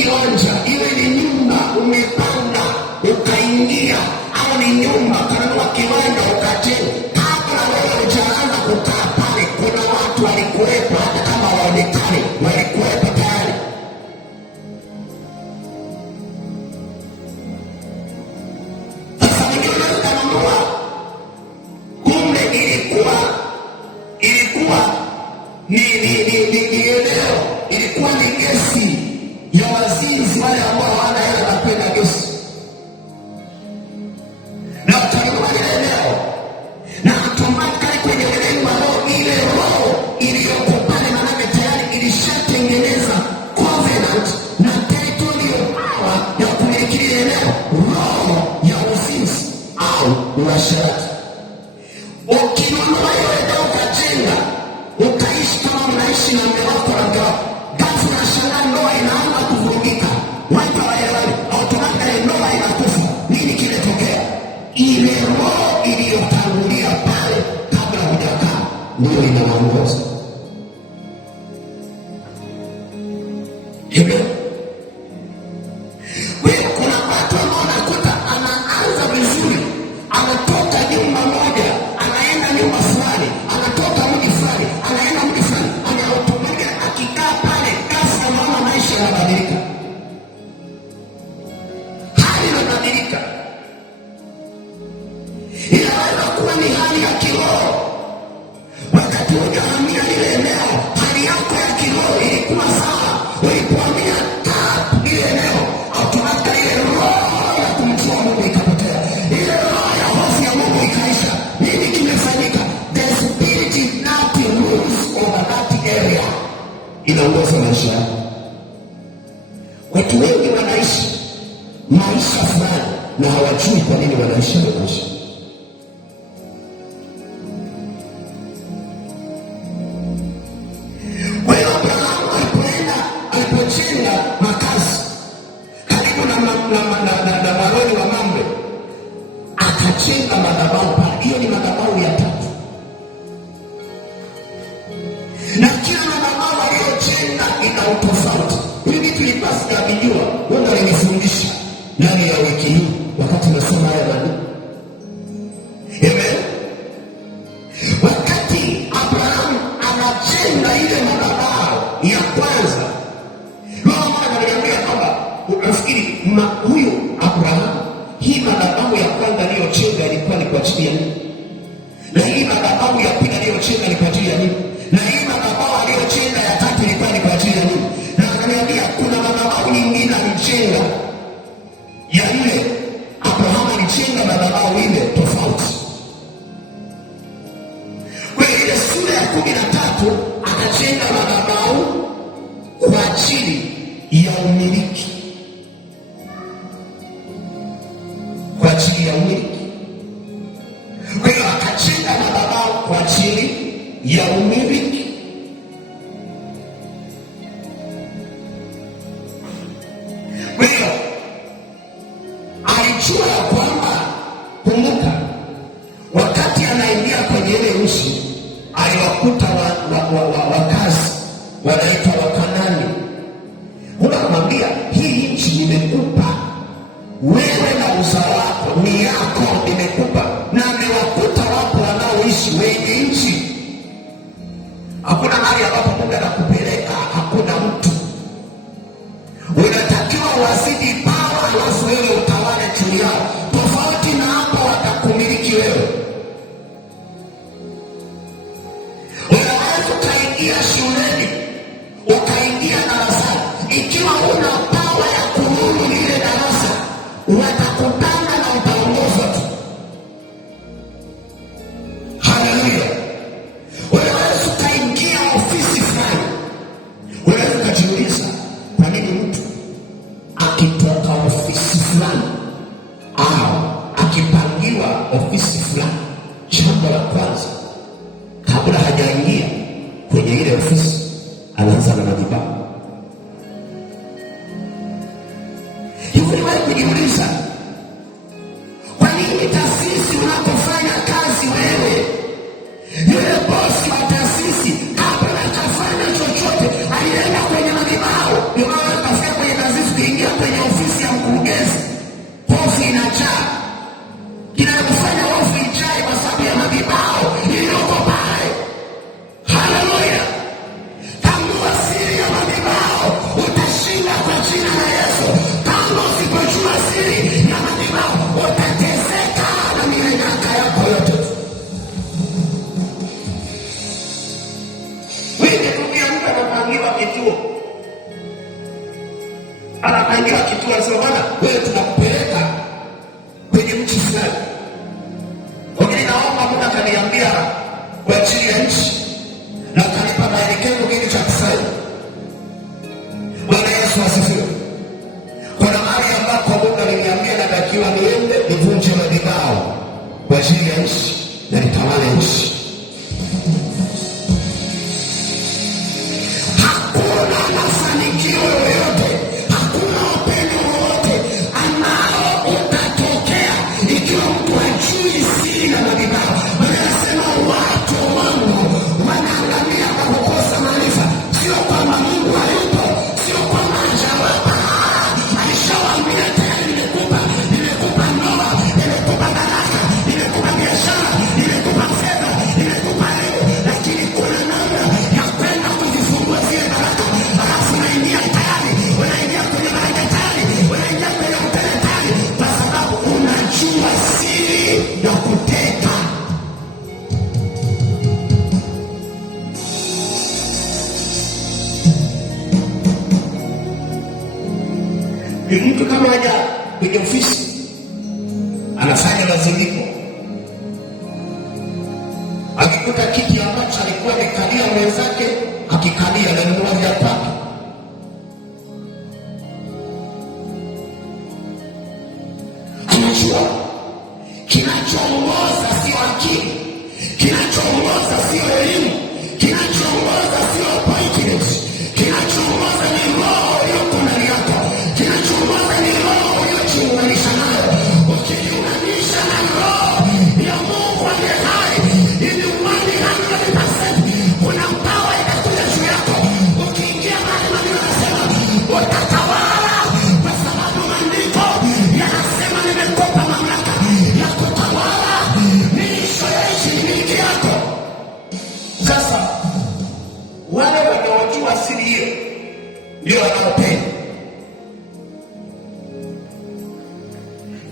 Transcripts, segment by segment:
kiwanja, iwe ni nyumba umepanga ukaingia, au ni nyumba kanunua kiwanja ukajenga, kabla wewe hujaanza kukaa pale, kuna watu walikuwepo, hata kama waonekane walikuwepo tayari. Sasa mwingine ukanunua, kumbe ilikuwa ni eneo, ilikuwa ni gesi ya wazinzi wale ambao hawana hela wanapenda gesi, na ukanunua ile eneo, na automatically kwenye ile nyumba ile roho iliyoko pale, manake tayari ilishatengeneza covenant na territorial power ya kumiliki eneo, roho ya uzinzi au uasherati. Ukinunua hiyo eneo ukajenga, ukaishi kama mnaishi na mke wako na mke wako, basi unashangaa ndoa inaanza kuvurugika, watu hawaelewani, automatically ndoa inakufa. Nini kimetokea? Ile roho iliyotangulia pale kabla hujakaa ndio inaongoza. Amen. Wewe kuna watu ambao unakuta anaanza vizuri, anatoka nyumba moja anaenda nyumba fulani, anatoka mji fulani anaenda mji fulani, anaautomatika akikaa pale kasi ya mama maisha yanabadilika, hali inabadilika. Inaweza kuwa ni hali ya kiroho. Wakati hujahamia ile eneo, hali yako ya kiroho ilikuwa sawa, ulipohamia ile eneo, automatika ile roho ya kumjua Mungu ikapotea, ile roho ya hofu ya Mungu ikaisha. Nini kimefanyika? The spirit that rules over that area inaongoza maisha yako. Watu wengi wanaishi maisha fulani na hawajui kwa nini wanaishi maisha. Kwa hiyo Abrahamu alipojenga makazi karibu na Maroni wa Mamre, akajenga madhabahu pale. Hiyo ni madhabahu ya tatu, na kila madhabahu aliyojenga ina utofauti. Hivi tulipasi kujua, Mungu alinifundisha ndani ya wiki hii wakati nasoma haya maneno. Amen. Wakati Abrahamu anajenga ile madhabahu ya kwanza, Roho ananiambia kwamba unafikiri huyu Abrahamu, hii madhabahu ya kwanza aliyojenga ilikuwa ni kwa ajili ya nini? Na hii madhabahu ya pili aliyojenga ni kwa ajili ya nini? Na hii madhabahu aliyojenga ya tatu ilikuwa ni kwa ajili ya nini? Na ananiambia kuna madhabahu nyingine alijenga ya ile Abrahamu alijenga madhabahu ile tofauti. Kwa ile sura ya 13 akajenga madhabahu kwa ajili ya umiliki, kwa ajili ya umiliki. Kwa hiyo akajenga madhabahu kwa ajili ya umiliki. Kwa hiyo alijua ya kwamba, kumbuka, wakati anaingia kwenye ile nchi aliwakuta wakazi wanaitwa Wakanani. Unamwambia hii nchi nimekupa wewe na uzao wako, ni yako, nimekupa. Na amewakuta wapo wanaoishi wenye nchi. Hakuna mahali ambapo Mungu anakupeleka hakuna mtu. Unatakiwa wazidi pawa, alafu wewe utawale juu yao. Tofauti na hapo watakumiliki wewe. Unaweza ukaingia shuleni, ukaingia darasani, ikiwa una pawa ya kururu lile darasa, watakupanga na utaongoza tu. Haleluya. Unaweza ukaingia ofisi fulani, unaweza ukajiuliza kwa nini mtu akitoka ofisi fulani au akipangiwa ofisi fulani, jambo la kwanza kabla hajaingia kwenye ile ofisi anaanza na madhabahu. Hivi ni wewe kujiuliza, kwa nini taasisi unapofanya kazi wewe, yule bosi wa taasisi kabla hajafanya chochote alienda kwenye madhabahu? Ndio maana kafika kwenye taasisi ukiingia kwenye ofisi ya mkurugenzi, hofu inajaa. Kinachofanya hofu ijae kwa sababu ya madhabahu iliyoko pale. Haleluya! Tambua siri ya madhabahu, utashinda kwa jina la Yesu. Kama usipojua siri ya madhabahu, utateseka na miaka yako yote. Anapangiwa kituo, anasema bwana, wewe tunakupeleka kwenye mchi fulani. Lakini naomba Mungu akaniambia kwa ajili ya nchi na akanipa maelekezo gani cha kufanya. Bwana Yesu asifiwe. Kuna mahali ambapo Mungu aliniambia natakiwa niende nivunje madhabahu kwa ajili ya nchi na nitawale nchi. Hakuna mafanikio yoyote, hakuna upendo wowote ambao utatokea ikiwa mtu hajui siri na madhabahu. Anasema watu wangu wanaangamia kwa kukosa maarifa. Sio kwamba Mungu hayupo, sio kwamba hajawapa. Alishawaambia tayari, nimekupa ndoa, nimekupa baraka, nimekupa biashara, nimekupa fedha, nimekupa leo. Lakini kuna namna ya kwenda kujifungua zile baraka. Halafu unaingia tayari, unaingia kwenye baraka tayari, unaingia kwenye utele tayari, kwa sababu unajua siri ya kuteka. Ni mtu kama haja kwenye ofisi anafanya lazimiko, akikuta kiti ambacho alikuwa amekalia mwenzake akikalia na mmoja kwake, anajua kinachoongoza sio akili, kinachoongoza sio elimu, kinachoongoza sio appointment, kinachoongoza ni roho iliyoko ndani yako, kinachoongoza ni roho uliyojiunganisha nayo. Ukijiunganisha na roho ya Mungu aliye hai, ili umani 100%, kuna power itakuja juu yako. Ukiingia mahali Mungu anasema utatawala, kwa sababu maandiko yanasema nimekupa mamlaka ya kutawala miisho ya nchi ni milki yako. Sasa wale wanaojua siri hiyo ndio wanaopenda.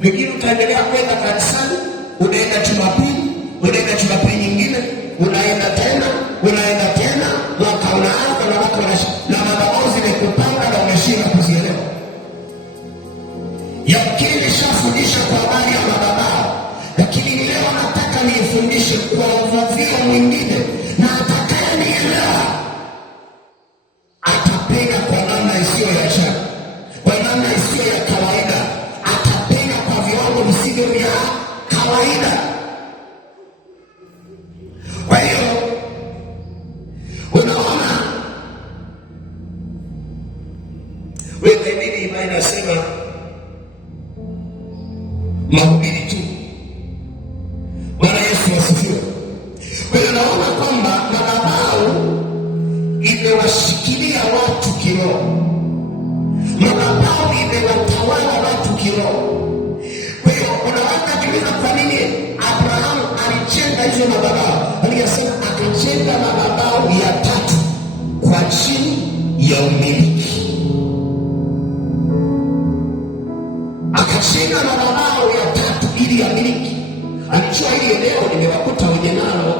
Wengine utaendelea kwenda kanisani, unaenda Jumapili nyingine, unaenda tena, mwaka unaanza na wako na madhabahu zimekupanga na umeshinda kuzielewa. Yamkini shafundisha kwa habari ya madhabahu, lakini leo nataka nifundishe kwa uvuvio mwingine, na atakayenielewa atapenda kwa namna isiyo ya ajabu, kwa namna isiyo ya kawaida, atapenda kwa viwango visivyo vya kawaida. Kwa hiyo unaona, wewe nini imani inasema mahubiri tu. Bwana Yesu asifiwe. Kwa hiyo naona kwamba madhabahu imewashikilia watu kiroho, madhabahu imewatawala watu kiroho. Kwa hiyo unaweza kuuliza kwa nini Abrahamu alijenga hizo madhabahu. Aliyasema akajenga madhabahu ya tatu kwa chini ya umiliki, akajenga madhabahu ya tatu ili ya miliki. Alijua hili eneo nimewakuta wenye nalo,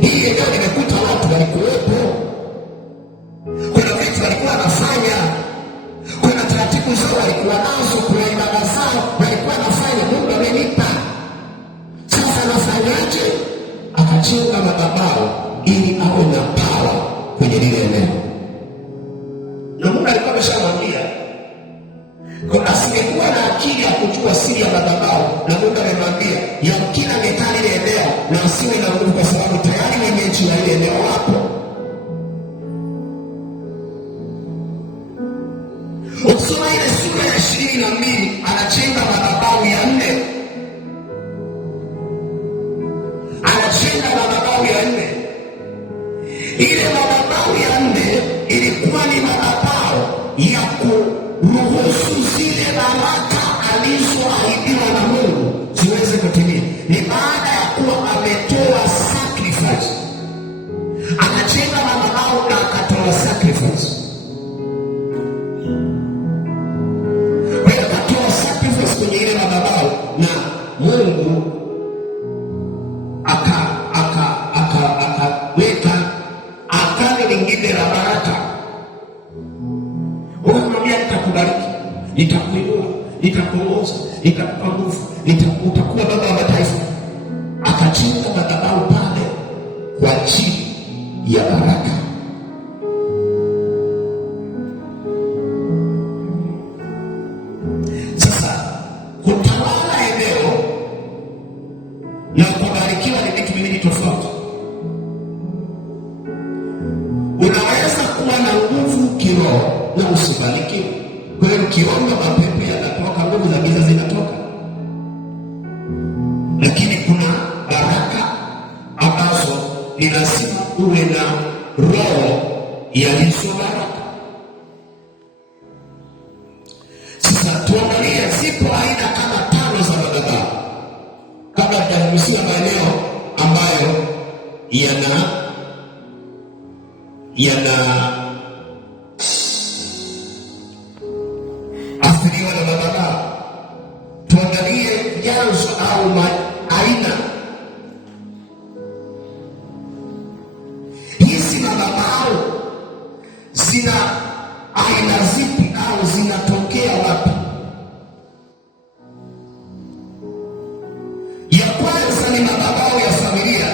hili eneo nimekuta watu walikuwepo, kuna vitu walikuwa wanafanya, kuna taratibu zao walikuwa nazo, kuna ibada zao walikuwa wanafanya. Mungu amenipa, sasa nafanyaje? Akajenga madhabahu ili awe na power kwenye lile eneo, na Mungu alikuwa ameshamwambia kwa asingekuwa na akili ya kujua siri ya madhabahu, na Mungu amemwambia yamkini amekaa lile eneo na asiwe na nguvu, kwa sababu tayari wenyeji wa ile eneo wapo. Ukisoma ile sura ya 22 anajenga madhabahu ya 4, anajenga madhabahu ya 4. Ile madhabahu ya 4 ilikuwa ni madhabahu ya kuruhusu zile baraka alizoahidiwa na Mungu ziweze kutimia. Ni baada ya kuwa ametoa sacrifice, akajenga madhabahu na akatoa sacrifice. Kwa hiyo akatoa sacrifice kwenye ile madhabahu na Mungu akaweka agano lingine la baraka. Unamwambia nitakubariki, nitakuinua, nitakuongoza, nitakupa nguvu, utakuwa baba wa mataifa. Akajenga madhabahu pale kwa ajili ya baraka. Sasa kutawala eneo na kubarikiwa ni vitu viwili tofauti. Unaweza kuwa na nguvu kiroho na usibarikiwe. Kwa hiyo ukiomba mapepo yanatoka, nguvu za giza zinatoka. Lakini kuna baraka ambazo ni lazima uwe na roho ya hizo baraka. Sasa tuangalie, zipo aina kama 5 za madhabahu. Kabla tutagusia maeneo ambayo yana athiriwa na madhabahu, tuangalie vyanzo au aina. Hizi madhabahu zina aina zipi au zinatokea wapi? Ya kwanza ni madhabahu ya familia.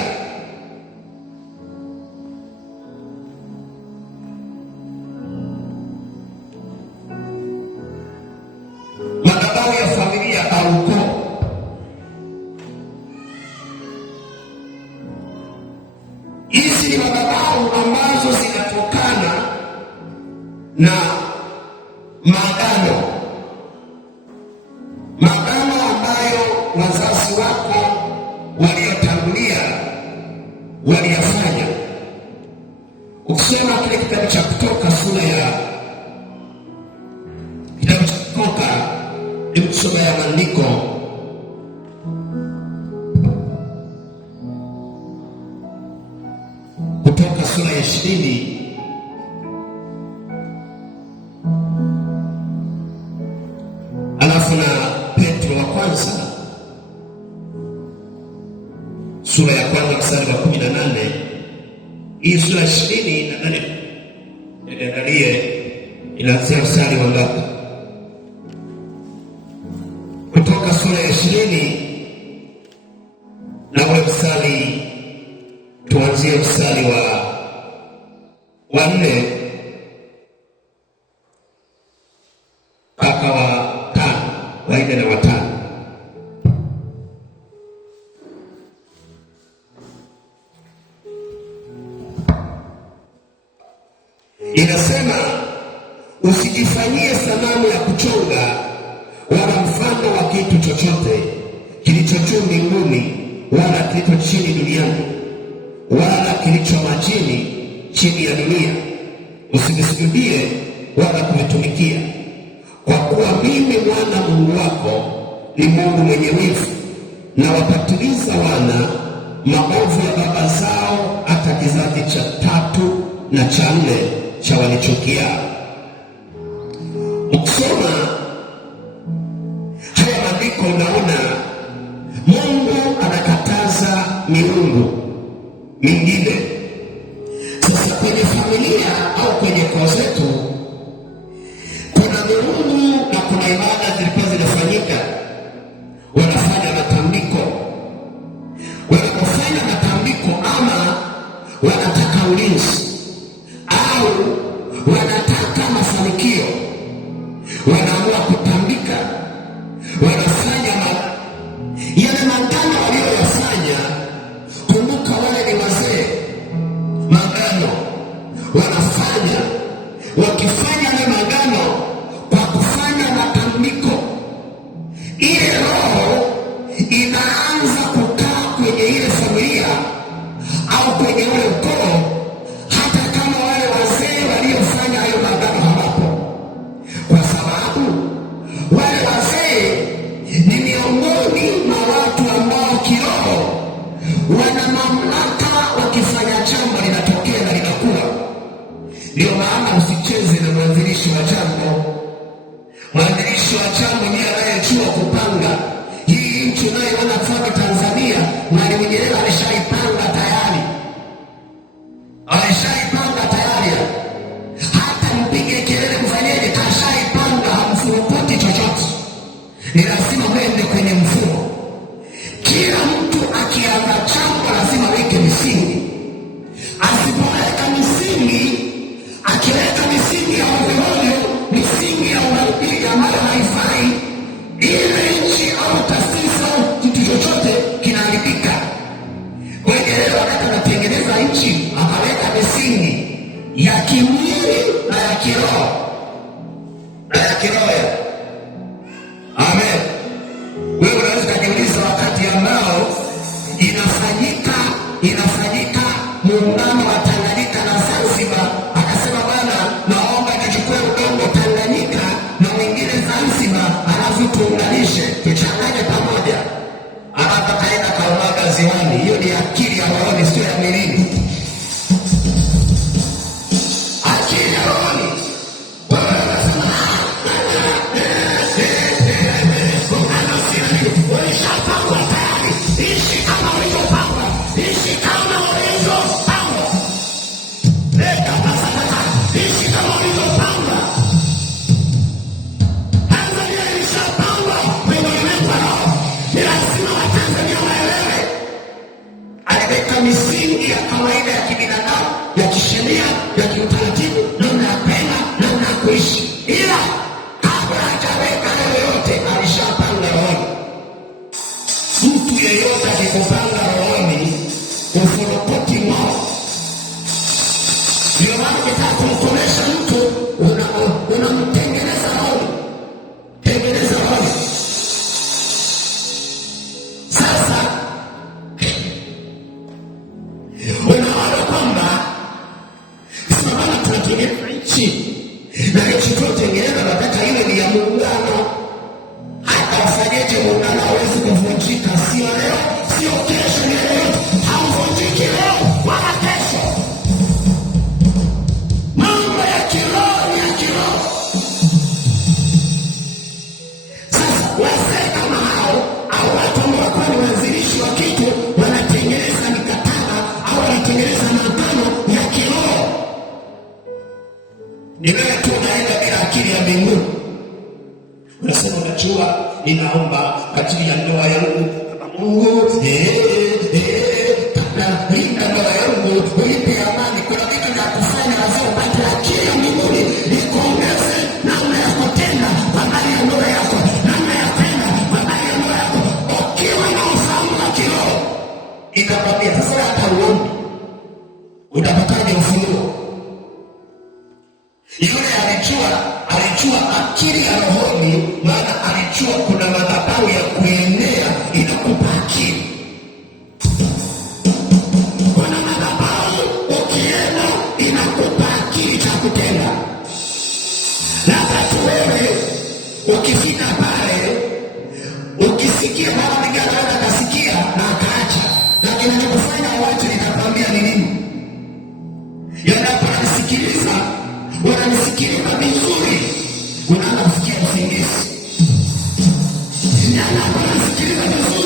Madhabahu ya familia au ukoo. Hizi ni madhabahu ambazo zinatokana na maagano ambayo wazazi wako waliotangulia waliyafanya. Ukisoma kile kitabu cha Kutoka sura ya maandiko Kutoka sura ya 20 alafu na Petro wa kwanza sura ya kwanza mstari wa 18. Hii sura ya 20 nadhani inaanzia mstari wa ngapi? Kutoka sura ya 20 na mstari, tuanzie mstari wa 4 mpaka wa 5, wa 4 na wa 5. Inasema, usijifanyie sanamu ya kuchonga wala mfano wa kitu chochote kilicho juu mbinguni wala kilicho chini duniani wala kilicho majini chini ya dunia. Usivisujudie wala kuvitumikia, kwa kuwa mimi Bwana Mungu wako ni Mungu mwenye wivu, na wapatiliza wana maovu ya baba zao hata kizazi cha 3 na cha 4 cha wanichukiao. Ukisoma haya maandiko unaona Mungu anakataza miungu mingine. Sasa kwenye familia au kwenye koo zetu kuna miungu na kuna ibada zilikuwa zinafanyika. Wanafanya matambiko. Wanapofanya matambiko, ama wanataka ulinzi au wanataka mafanikio, wanaamua kutambika, wanafanya yale magano walioyafanya. Kumbuka wale ni wazee, magano wanafanya, wakifanya yale magano kwa kufanya matambiko, ile roho inaanza kukaa kwenye ile familia au kwenye ule ukoo, hata kama wale wazee waliofanya hayo magano hawapo, kwa sababu wana mamlaka, wakifanya jambo linatokea na linakuwa. Ndio maana usicheze na mwanzilishi wa jambo. Mwanzilishi wa jambo ndiye anayejua kupanga. Hii nchi unayoona kwa Tanzania, Mwalimu Nyerere alishaipanga tayari. Alishaipanga tayari. Hata mpige kelele mfanyeje, kashaipanga, hamfurukuti chochote. Ni lazima mwende kwenye mfumo. Kila mtu akianza jambo lazima weke misingi. Asipoweka misingi, akiweka misingi ya ovyo, misingi ya uhalifu ambayo haifai, ile nchi au taasisi au kitu chochote kinaharibika. Kwa hiyo leo wakati anatengeneza nchi, akaweka misingi ya kimwili na ya kiroho. Na ya kiroho. Amen. Wewe unaweza kujiuliza wakati ambao inafanyika muungano wa Tanganyika na Zanzibar, akasema bwana, naomba nichukue udongo Tanganyika na mwingine Zanzibar, alafu tuunganishe, tuchanganye pamoja. Alafu kaenda kaumwaga ziwani. Hiyo ni akili ya rohoni, sio ya mwilini. Akili ya rohoni. Misingi ya kawaida ya kibinadamu, ya kisheria, ya kiutaratibu, namna ya kwenda, namna ya kuishi. Ila kabla hajaweka yoyote, alishapanga rohoni. Mtu yeyote akikupanga rohoni, ufurukuti mwao. Ndio maana ukitaka kumkomesha mtu, unamtengeneza rohoni. Tengeneza rohoni. Sasa unaona kwamba sababu tunatengeneza nchi, na nchi tunatengeneza nataka iwe ni ya muungano. Hata wafanyeje muungano hawezi kuvunjika, sio leo, sio kesho, ni leo. Hauvunjiki leo wala kesho. Mambo ya kiroho ni ya kiroho. Sasa wazee kama hao au watu ambao ni waanzilishi wa kitu wanatengeneza mikataba au wanatengeneza maagano ya kiroho. Ni wewe tu unaenda bila akili ya mbinguni. Unasema unajua, ninaomba ajili ya ndoa yangu Mungu, linda ndoa yangu, unipe amani. Kuna vitu vya kufanya lazima upate akili ya mbinguni ikuongeze namna ya kutenda habari ya ndoa yako, namna ya kwenda habari ya ndoa yako. Ukiwa na ufahamu wa kiroho, itakwambia sasa hata uombi utapataje ufunuo. Yule alijua akili ya rohoni, maana alijua kuna madhabahu ya kuenea inakupa akili. Kuna madhabahu ukienda inakupa akili cha kutenda. Na hata wewe ukifika pale, ukisikia mara migano akasikia na akaacha, na kinachokufanya watu nitakwambia ni nini? Yanaposikiliza wananisikiliza vizuri, unaanza kusikia usingizi. Yanaposikiliza vizuri